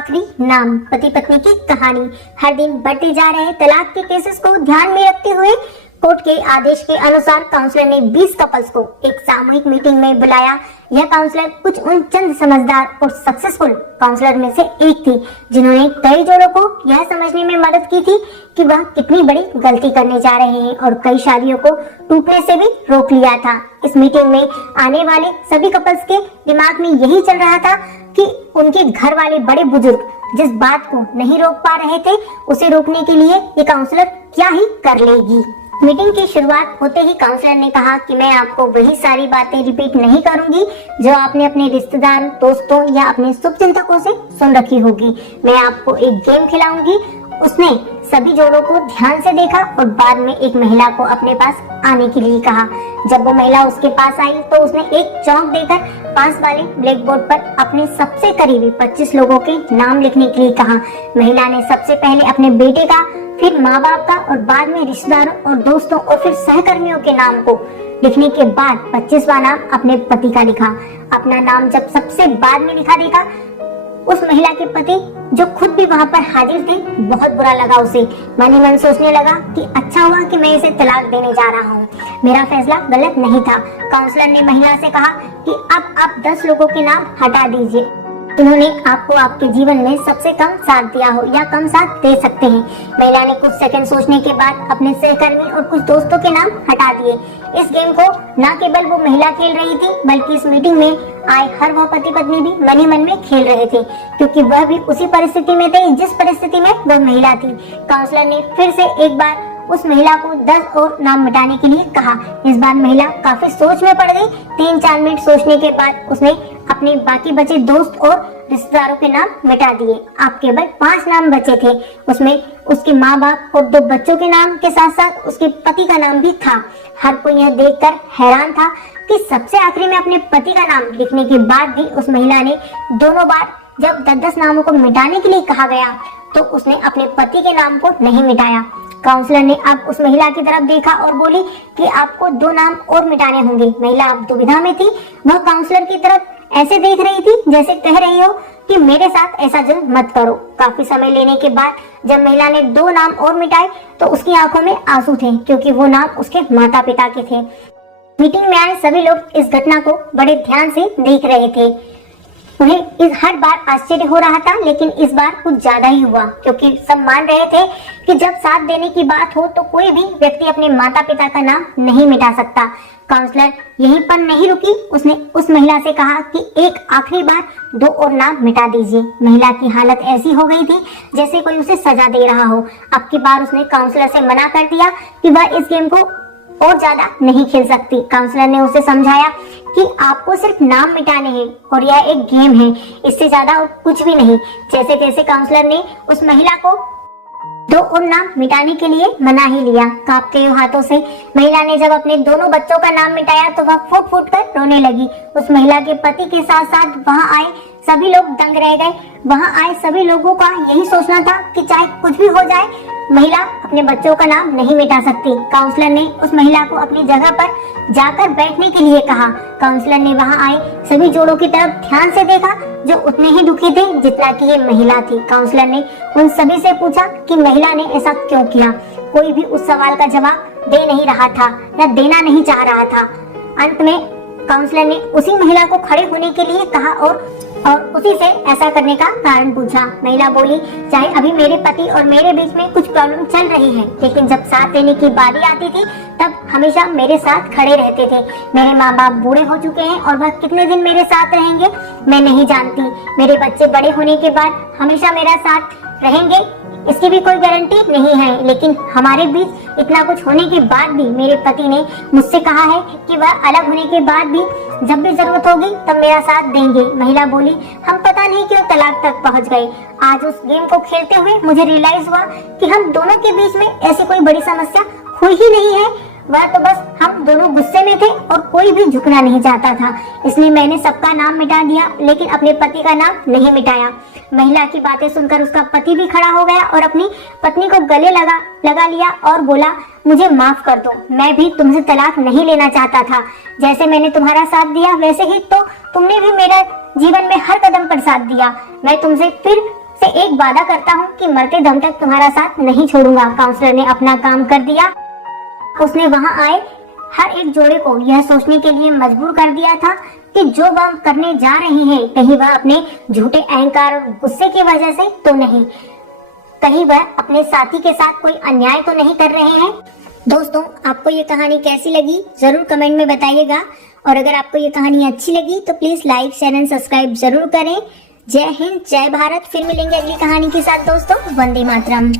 आखिरी नाम, पति पत्नी की कहानी। हर दिन बढ़ते जा रहे तलाक के केसेस को ध्यान में रखते हुए कोर्ट के आदेश के अनुसार काउंसलर ने 20 कपल्स को एक सामूहिक मीटिंग में बुलाया। यह काउंसलर कुछ उन चंद समझदार और सक्सेसफुल काउंसलर में से एक थी जिन्होंने कई जोड़ों को यह समझने में मदद की थी कि वह कितनी बड़ी गलती करने जा रहे हैं और कई शादियों को टूटने से भी रोक लिया था। इस मीटिंग में आने वाले सभी कपल्स के दिमाग में यही चल रहा था कि उनके घर वाले बड़े बुजुर्ग जिस बात को नहीं रोक पा रहे थे उसे रोकने के लिए ये काउंसलर क्या ही कर लेगी। मीटिंग की शुरुआत होते ही काउंसलर ने कहा कि मैं आपको वही सारी बातें रिपीट नहीं करूंगी जो आपने अपने रिश्तेदारों, दोस्तों या अपने शुभचिंतकों से सुन रखी होगी। मैं आपको एक गेम खिलाऊंगी। उसने सभी जोड़ों को ध्यान से देखा और बाद में एक महिला को अपने पास आने के लिए कहा। जब वो महिला उसके पास आई तो उसने एक चौक देकर पास वाले ब्लैक बोर्ड पर अपने सबसे करीबी 25 लोगों के नाम लिखने के लिए कहा। महिला ने सबसे पहले अपने बेटे का, फिर माँ बाप का और बाद में रिश्तेदारों और दोस्तों और फिर सहकर्मियों के नाम को लिखने के बाद 25वां नाम अपने पति का लिखा। अपना नाम जब सबसे बाद में लिखा देखा उस महिला के पति, जो खुद भी वहाँ पर हाजिर थे, बहुत बुरा लगा उसे। मन ही मन सोचने लगा कि अच्छा हुआ कि मैं इसे तलाक देने जा रहा हूँ, मेरा फैसला गलत नहीं था। काउंसलर ने महिला से कहा कि अब आप 10 लोगों के नाम हटा दीजिए जिन्होंने आपको आपके जीवन में सबसे कम साथ दिया हो या कम साथ दे सकते हैं। महिला ने कुछ सेकंड सोचने के बाद अपने सहकर्मी और कुछ दोस्तों के नाम हटा दिए। इस गेम को न केवल वो महिला खेल रही थी बल्कि इस मीटिंग में आए हर वह पति पत्नी भी मन ही मन में खेल रहे थे, क्योंकि वह भी उसी परिस्थिति में थे जिस परिस्थिति में वह महिला थी। काउंसलर ने फिर से एक बार उस महिला को 10 और नाम मिटाने के लिए कहा। इस बार महिला काफी सोच में पड़ गई। 3-4 मिनट सोचने के बाद उसने अपने बाकी बचे दोस्त और रिश्तेदारों के नाम मिटा दिए। अब केवल 5 नाम बचे थे। उसमें उसके माँ बाप और 2 बच्चों के नाम के साथ साथ उसके पति का नाम भी था। हर कोई यह देखकर हैरान था कि सबसे आखिरी में अपने पति का नाम लिखने के बाद भी उस महिला ने दोनों बार जब 10-10 नामों को मिटाने के लिए कहा गया तो उसने अपने पति के नाम को नहीं मिटाया। काउंसलर ने अब उस महिला की तरफ देखा और बोली कि आपको 2 नाम और मिटाने होंगे। महिला अब दुविधा में थी। वह काउंसलर की तरफ ऐसे देख रही थी जैसे कह रही हो कि मेरे साथ ऐसा जुल्म मत करो। काफी समय लेने के बाद जब महिला ने 2 नाम और मिटाए तो उसकी आंखों में आंसू थे, क्योंकि वो नाम उसके माता पिता के थे। मीटिंग में आए सभी लोग इस घटना को बड़े ध्यान से देख रहे थे। उन्हें इस हर बार आश्चर्य हो रहा था, लेकिन इस बार कुछ ज्यादा ही हुआ, क्योंकि सब मान रहे थे कि जब साथ देने की बात हो तो कोई भी व्यक्ति अपने माता पिता का नाम नहीं मिटा सकता। काउंसलर यहीं पर नहीं रुकी। उसने उस महिला से कहा कि एक आखिरी बार 2 और नाम मिटा दीजिए। महिला की हालत ऐसी हो गई थी जैसे कोई उसे सजा दे रहा हो। अब की बार उसने काउंसलर से मना कर दिया कि वह इस गेम को और ज्यादा नहीं खेल सकती। काउंसलर ने उसे समझाया कि आपको सिर्फ नाम मिटाने हैं और यह एक गेम है, इससे ज्यादा और कुछ भी नहीं। जैसे तैसे काउंसलर ने उस महिला को 2 और नाम मिटाने के लिए मना ही लिया। कांपते हुए हाथों से महिला ने जब अपने दोनों बच्चों का नाम मिटाया तो वह फूट फूट कर रोने लगी। उस महिला के पति के साथ साथ वहां आए सभी लोग दंग रह गए। वहां आए सभी लोगों का यही सोचना था कि चाहे कुछ भी हो जाए, महिला अपने बच्चों का नाम नहीं मिटा सकती। काउंसलर ने उस महिला को अपनी जगह पर जाकर बैठने के लिए कहा। काउंसलर ने वहां आए सभी जोड़ों की तरफ ध्यान से देखा जो उतने ही दुखी थे जितना कि ये महिला थी। काउंसलर ने उन सभी से पूछा कि महिला ने ऐसा क्यों किया। कोई भी उस सवाल का जवाब दे नहीं रहा था या देना नहीं चाह रहा था। अंत में काउंसलर ने उसी महिला को खड़े होने के लिए कहा और उसी से ऐसा करने का कारण पूछा। महिला बोली, चाहे अभी मेरे पति और मेरे बीच में कुछ प्रॉब्लम चल रही है, लेकिन जब साथ देने की बारी आती थी तब हमेशा मेरे साथ खड़े रहते थे। मेरे माँ बाप बूढ़े हो चुके हैं और वह कितने दिन मेरे साथ रहेंगे मैं नहीं जानती। मेरे बच्चे बड़े होने के बाद हमेशा मेरा साथ रहेंगे इसकी भी कोई गारंटी नहीं है, लेकिन हमारे बीच इतना कुछ होने के बाद भी मेरे पति ने मुझसे कहा है कि वह अलग होने के बाद भी जब भी जरूरत होगी तब मेरा साथ देंगे। महिला बोली, हम पता नहीं क्यों तलाक तक पहुंच गए। आज उस गेम को खेलते हुए मुझे रियलाइज हुआ कि हम दोनों के बीच में ऐसी कोई बड़ी समस्या हुई ही नहीं है। वह तो बस हम दोनों गुस्से में थे और कोई भी झुकना नहीं चाहता था, इसलिए मैंने सबका नाम मिटा दिया लेकिन अपने पति का नाम नहीं मिटाया। महिला की बातें सुनकर उसका पति भी खड़ा हो गया और अपनी पत्नी को गले लगा लिया और बोला, मुझे माफ कर दो, मैं भी तुमसे तलाक नहीं लेना चाहता था। जैसे मैंने तुम्हारा साथ दिया वैसे ही तो तुमने भी मेरा जीवन में हर कदम पर साथ दिया। मैं तुमसे फिर से एक वादा करता हूँ कि मरते दम तक तुम्हारा साथ नहीं छोड़ूंगा। काउंसलर ने अपना काम कर दिया। उसने वहां आए हर एक जोड़े को यह सोचने के लिए मजबूर कर दिया था कि जो वह करने जा रहे हैं कहीं वह अपने झूठे अहंकार और गुस्से की वजह से तो नहीं, कहीं वह अपने साथी के साथ कोई अन्याय तो नहीं कर रहे हैं। दोस्तों, आपको ये कहानी कैसी लगी जरूर कमेंट में बताइएगा, और अगर आपको ये कहानी अच्छी लगी तो please like share and subscribe जरूर करें। जय हिंद, जय भारत। फिर मिलेंगे अगली कहानी के साथ दोस्तों। वंदे मातरम।